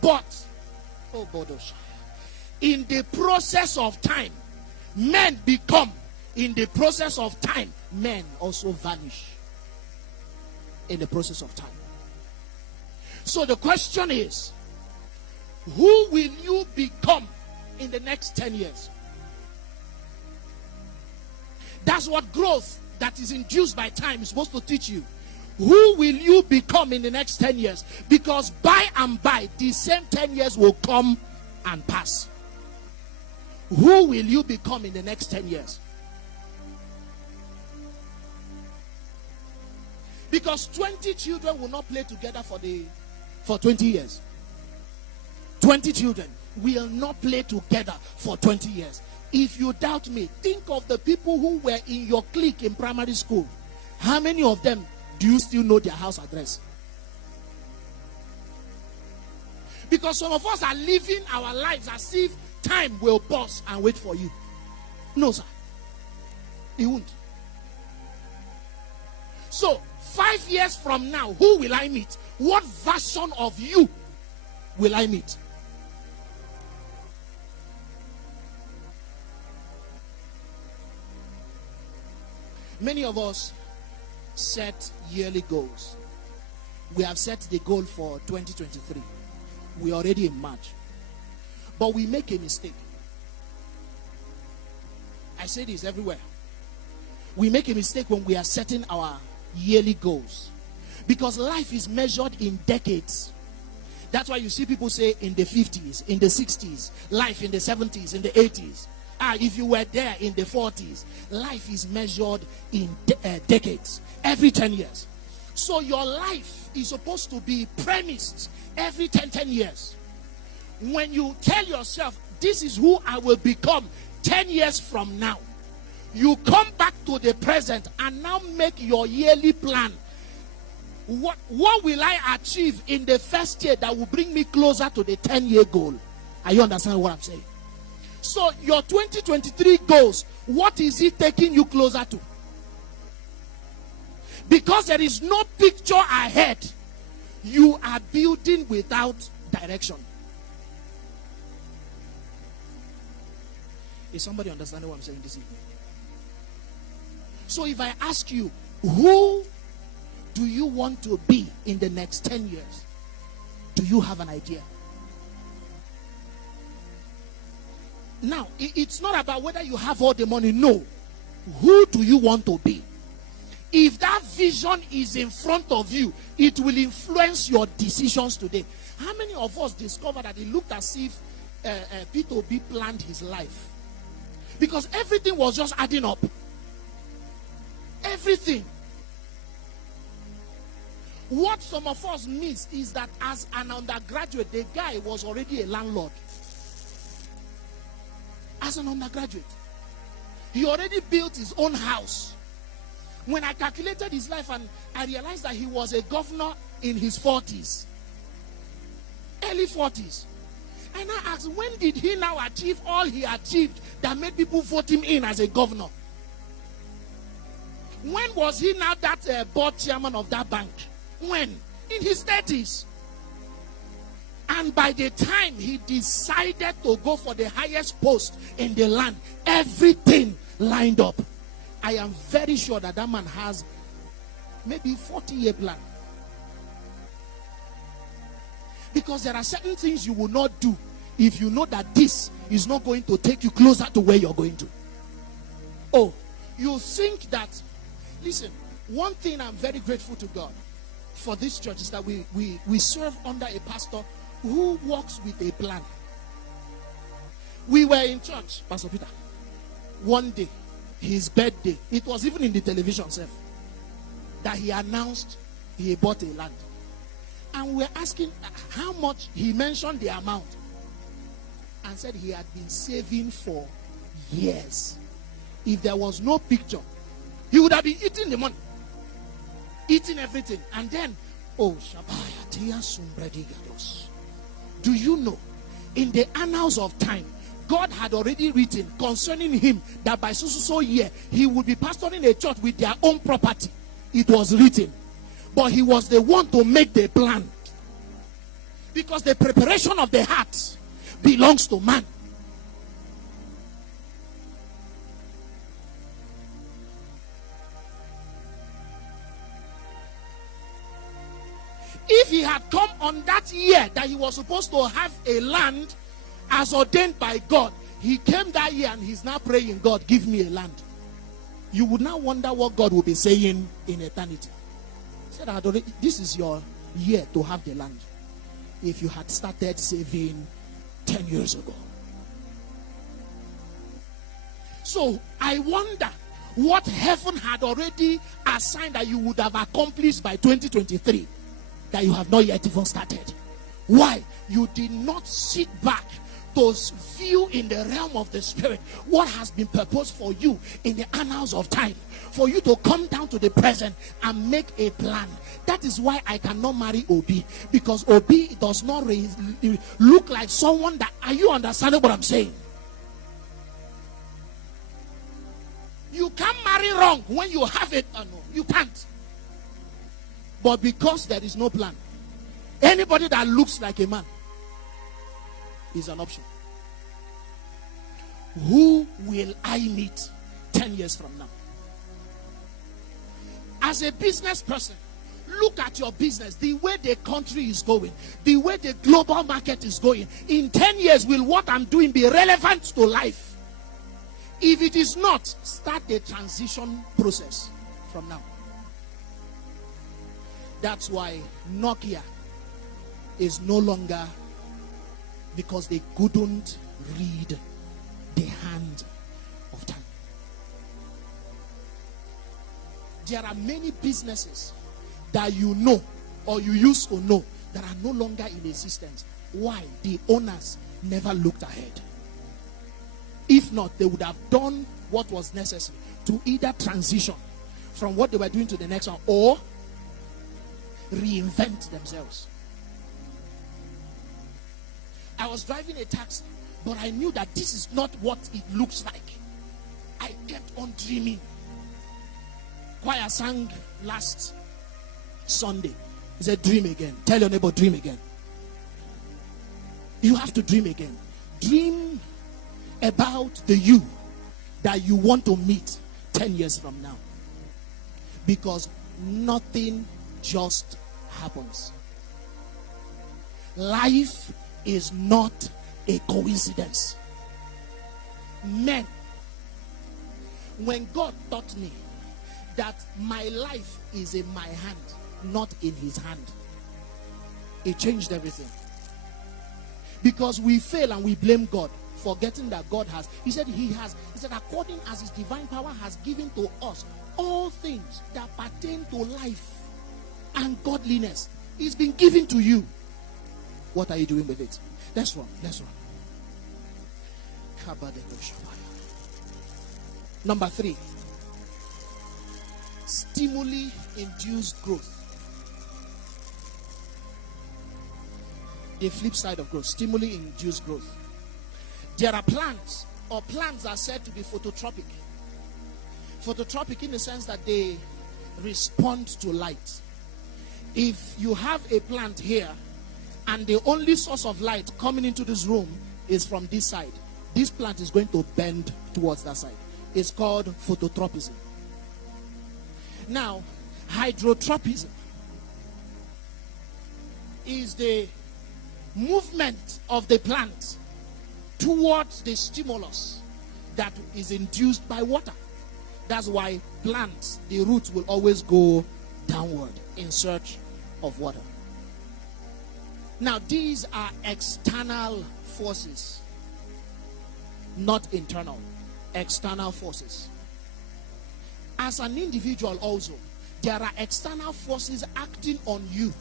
But, in the process of time, men become. In the process of time, men also vanish. In the process of time. So the question is, who will you become in the next 10 years? That's what growth that is induced by time is supposed to teach you. Who will you become in the next 10 years? Because by and by, the same 10 years will come and pass. Who will you become in the next 10 years? Because 20 children will not play together for 20 years. 20 children will not play together for 20 years. If you doubt me, think of the people who were in your clique in primary school. How many of them do you still know their house address? Because some of us are living our lives as if time will pause and wait for you. No, sir. It won't. So, 5 years from now, who will I meet? What version of you will I meet? Many of us set yearly goals. We have set the goal for 2023. We're already in March. But we make a mistake. I say this everywhere. We make a mistake when we are setting our yearly goals. Because life is measured in decades. That's why you see people say in the 50s, in the 60s, life in the 70s, in the 80s. If you were there in the 40s, life is measured in decades, every 10 years. So your life is supposed to be premised every 10 years. When you tell yourself, this is who I will become 10 years from now, you come back to the present and now make your yearly plan. What will I achieve in the first year that will bring me closer to the 10-year goal? Are you understanding what I'm saying? So your 2023 goals, what is it taking you closer to? Because there is no picture ahead, you are building without direction. Is somebody understanding what I'm saying this evening? So if I ask you, who do you want to be in the next 10 years? Do you have an idea? Now, it's not about whether you have all the money. No. Who do you want to be? If that vision is in front of you, it will influence your decisions today. How many of us discovered that it looked as if P2B planned his life? Because everything was just adding up. Everything. What some of us miss is that as an undergraduate, the guy was already a landlord. As an undergraduate, he already built his own house. When I calculated his life and I realized that he was a governor in his 40s, early 40s. And I asked, when did he now achieve all he achieved that made people vote him in as a governor? When was he now that board chairman of that bank? When? In his 30s. And by the time he decided to go for the highest post in the land, everything lined up. I am very sure that man has maybe 40-year plan. Because there are certain things you will not do if you know that this is not going to take you closer to where you're going to. Oh, you think that, listen, one thing I'm very grateful to God for this church is that we serve under a pastor who works with a plan. We were in church, Pastor Peter, one day, his birthday. It was even in the television self that he announced he bought a land. And we're asking how much. He mentioned the amount and said he had been saving for years. If there was no picture, he would have been eating the money, eating everything. And then, oh, do you know, in the annals of time, God had already written concerning him that by so year he would be pastoring a church with their own property. It was written. But he was the one to make the plan. Because the preparation of the heart belongs to man. If he had come on that year that he was supposed to have a land as ordained by God, he came that year and he's now praying, God, give me a land. You would now wonder what God will be saying in eternity. He said, this is your year to have the land. If you had started saving 10 years ago. So I wonder what heaven had already assigned that you would have accomplished by 2023 that you have not yet even started. Why? You did not sit back to view in the realm of the spirit what has been proposed for you in the annals of time, for you to come down to the present and make a plan. That is why I cannot marry Obi, because Obi does not look like someone that, are you understanding what I'm saying? You can't marry wrong when you have it. No, you can't. But because there is no plan, anybody that looks like a man is an option. Who will I meet 10 years from now? As a business person, look at your business, the way the country is going, the way the global market is going. In 10 years, will what I'm doing be relevant to life? If it is not, start the transition process from now. That's why Nokia is no longer, because they couldn't read the hand of time. There are many businesses that you know or you used to know that are no longer in existence. Why? The owners never looked ahead. If not, they would have done what was necessary to either transition from what they were doing to the next one or reinvent themselves. I was driving a taxi, but I knew that this is not what it looks like. I kept on dreaming. Choir sang last Sunday. He said, dream again. Tell your neighbor, dream again. You have to dream again. Dream about the you that you want to meet 10 years from now. Because nothing just happens. Life is not a coincidence. Men, when God taught me that my life is in my hand, not in his hand, it changed everything. Because we fail and we blame God, forgetting that God has. He said according as his divine power has given to us all things that pertain to life and godliness, it's been given to you. What are you doing with it? Let's run. Number 3, stimuli-induced growth. The flip side of growth, stimuli-induced growth. There are plants, or plants are said to be phototropic. Phototropic in the sense that they respond to light. If you have a plant here and the only source of light coming into this room is from this side, this plant is going to bend towards that side. It's called phototropism. Now, hydrotropism is the movement of the plant towards the stimulus that is induced by water. That's why plants, the roots will always go downward in search of water. Now, these are external forces, not internal. External forces. As an individual also, there are external forces acting on you